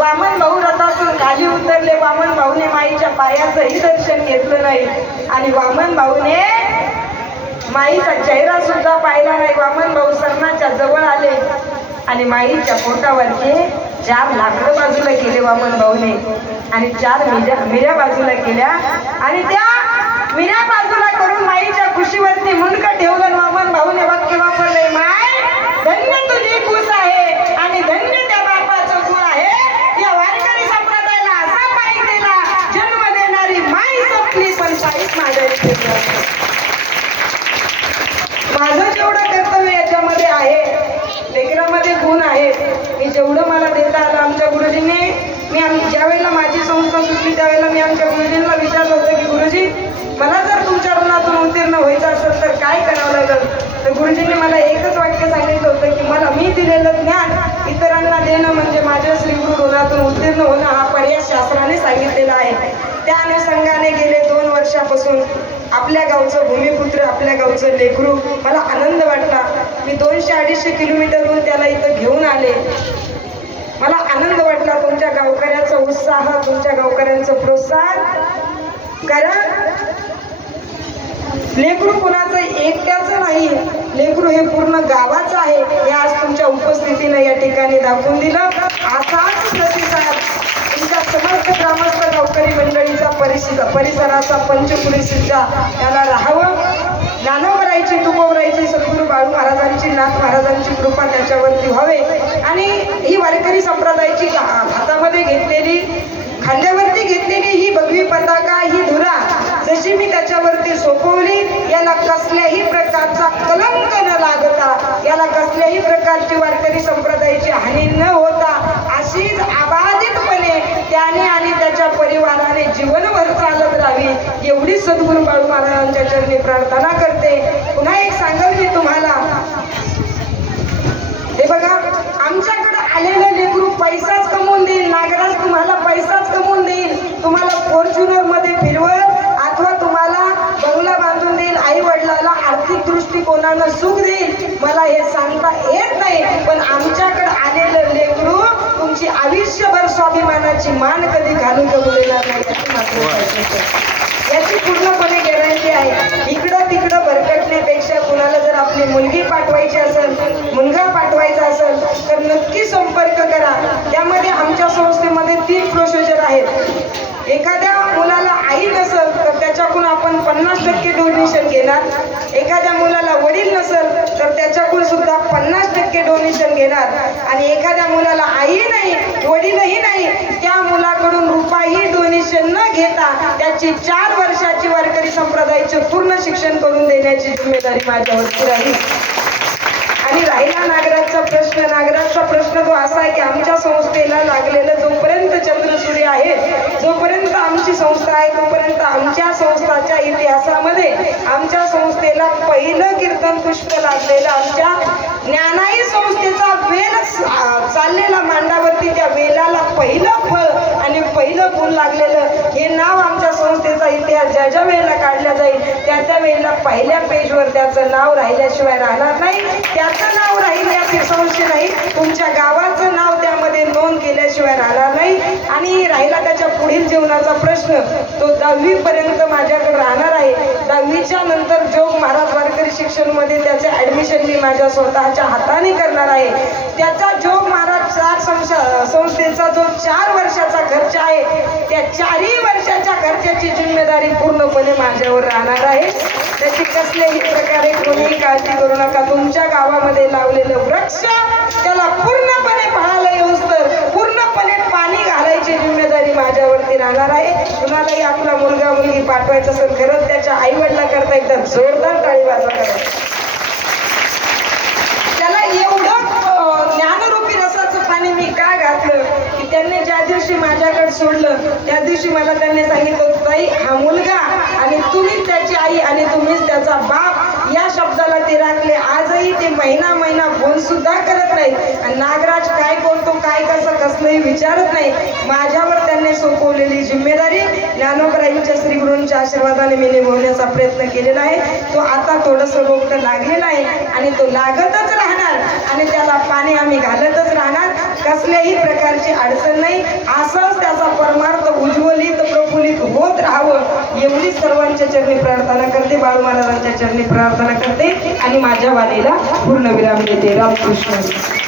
वामन भाऊ रथातून खाली उतरले. वामन भाऊने माईच्या पायाचंही दर्शन घेतलं नाही. आणि वामन भाऊने माईचा चेहरा सुद्धा पाहिला नाही. वामन भाऊ सरणाच्या जवळ आले आणि माईच्या पोटावरचे चार लाकड बाजूला केले वामन भाऊने. आणि चार मिऱ्या मिऱ्या बाजूला केल्या. आणि त्या मिऱ्या बाजूला करून माईच्या खुशीवरती मुंडकं ठेवलं. माझं जेवढं कर्तव्य याच्यामध्ये आहे लेकरामध्ये गुण आहे मी जेवढं मला देता आलं आमच्या गुरुजींनी मी आम ज्या वेळेला माझी संस्था सुटली त्यावेळेला मी आमच्या गुरुजींना विचारलं होतं की गुरुजी मला जर तुमच्या ऋणातून उत्तीर्ण व्हायचं असेल तर काय करावं लागेल? तर गुरुजींनी मला एकच वाक्य सांगितलं होतं की मला मी दिलेलं ज्ञान इतरांना देणं म्हणजे माझ्या श्रीगुरु ऋणातून उत्तीर्ण होणं हा पर्याय शास्त्राने सांगितलेला आहे. त्या अनुषंगाने गेले दोन वर्षापासून आपल्या गावचं भूमिपुत्र आपल्या गावचं लेकरू मला आनंद वाटला. मी दोनशे अडीचशे किलोमीटरहून त्याला इथं घेऊन आले. मला आनंद वाटला तुमच्या गावकऱ्यांचा उत्साह तुमच्या गावकऱ्यांचं प्रोत्साहन. कारण लेकरू कुणाचं एकट्याचं नाही लेकरू हे पूर्ण गावाचं आहे. हे आज तुमच्या उपस्थितीनं या ठिकाणी दाखवून दिलं. असाच प्रतिसाद. तुमच्या समस्त ग्रामस्थ गावकरी मंडळी परिसर परिसराचा पंचपुरीचा त्याला राहावं. ज्ञानोबरायची तुकोबरायची सद्गुरू बाळू महाराजांची नाथ महाराजांची कृपा त्याच्यावरती व्हावे. आणि ही वारकरी संप्रदायाची हातामध्ये घेतलेली खांद्यावरती घेतलेली ही भगवी पताका ही धुरा जशी मी त्याच्यावरती सोपवली याला कसल्याही प्रकारचा कलंक न लागता याला कसल्याही प्रकारची वारकरी संप्रदायाची हानी न होता अशीच अबाधितपणे त्याने आणि त्याच्या परिवाराने जीवन एवढी सद्गुरू बाळू महाराजांच्या चरणी प्रार्थना करते. पुन्हा एक सांगाल मी तुम्हाला. हे बघा आमच्याकडे आलेलं लेकरू पैसाच कमवून देईल. नागराज तुम्हाला पैसाच कमवून देईल. तुम्हाला फॉर्च्युनरमध्ये फिरवल अथवा तुम्हाला बंगला बांधून देईल. आई वडिलाला आर्थिक दृष्टिकोनानं सुख देईल. मला हे सांगता येत नाही पण आमच्याकडे आलेलं लेकरू तुमची आयुष्यभर स्वाभिमानाची मान कधी घालून देऊ देणार नाही याची पूर्णपणे गॅरंटी आहे. इकडं तिकडं भरकटण्यापेक्षा कुणाला जर आपली मुलगी पाठवायची असेल मुलगा पाठवायचा असेल तर नक्की संपर्क करा. त्यामध्ये आमच्या संस्थेमध्ये तीन प्रोसिजर आहेत. एखाद्या मुलाला आई नसेल तर त्याच्याकडून आपण पन्नास टक्के डोनेशन घेणार. एखाद्या मुलाला वडील नसेल तर त्याच्याकडून सुद्धा पन्नास टक्के डोनेशन घेणार. आणि एखाद्या मुलाला आई नाही वडीलही नाही त्या मुलाकडून रुपयाही डोनेशन न घेता वर्षाची चार वर्षाची वारकरी संप्रदायाचे पूर्ण शिक्षण करून देण्याची जिम्मेदारी माझ्यावरती राहील. आणि राहिला नागराजचा प्रश्न. नागराजचा प्रश्न तो असा आहे की आमच्या संस्थेला लागलेलं जोपर्यंत चंद्रसूर्य आहे जोपर्यंत आमची संस्था आहे तोपर्यंत आमच्या संस्थाच्या इतिहासामध्ये आमच्या संस्थेला पहिलं कीर्तन पुष्प लागलेलं आमच्या ज्ञानाई संस्थेचा वेल चाललेला मांडावरती त्या वेलाला पहिलं फळ आणि पहिलं फुल लागलेलं हे नाव आमच्या संस्थेचा इतिहास ज्या ज्या वेळेला काढला जाईल त्या त्या वेळेला पहिल्या पेजवर त्याचं नाव राहिल्याशिवाय राहणार नाही. त्याचं नाव राहील याचे संशय नाही. तुमच्या गावाचं नाव त्यामध्ये नोंद केल्याशिवाय राहणार नाही. आणि राहिला त्याच्या पुढील जीवनाचा प्रश्न तो दहावीपर्यंत माझ्याकडे राहणार आहे. दहावीच्या नंतर जोग महाराज वारकरी शिक्षणमध्ये त्याचे ॲडमिशन मी माझ्या स्वतःच्या हाताने करणार आहे. त्याचा जोग महाराज चार संशा- संस्थेचा जो चार वर्षाचा खर्च आहे या चारही वर्षाच्या खर्चाची जिम्मेदारी पूर्णपणे माझ्यावर राहणार आहे. त्याची कसल्याही प्रकारे कोणीही काळजी करू नका. तुमच्या गावामध्ये लावलेलं वृक्ष त्याला पूर्णपणे पाहायला येऊस तर पूर्णपणे पाणी घालायची जिम्मेदारी माझ्यावरती राहणार आहे. कुणालाही आपला मुलगा मुलगी पाठवायचा असेल खरंच त्याच्या आई वडिला एकदा जोरदार टाळी वाजवा करा त्याला एवढं अं, ज्ञानरूपी रसाचं पाणी मी का घातलं की त्यांनी ज्या दिवशी माझ्याकडे सोडलं त्या दिवशी मला त्यांनी सांगितलं होतं, ताई हा मुलगा आणि तुम्हीच त्याची आई आणि तुम्हीच त्याचा बाप या शब्दाला ते राखले. आजही ते महिना महिना फोन सुद्धा करत नाही आणि नागराज काय करतो काय कसं कसलंही विचारत नाही. माझ्यावर त्यांनी सोपवलेली जिम्मेदारी ज्ञानोबराईंच्या श्री गुरूंच्या आशीर्वादाने मी निभवण्याचा प्रयत्न केलेला आहे. तो आता थोडंसं रोगट लागलेला आहे आणि तो लागतच राहणार आणि त्याला पाणी आम्ही घालतच राहणार. कसल्याही प्रकारची अडचण नाही. असंच त्याचा परमार्थ उज्ज्वलित प्रफुल्लित होत राहावं. एवढीच सर्वांच्या चरणी प्रार्थना करते बाळू महाराजांच्या चरणी प्रार्थना करते आणि माझ्या वाणीला पूर्ण विराम देते. रामकृष्ण.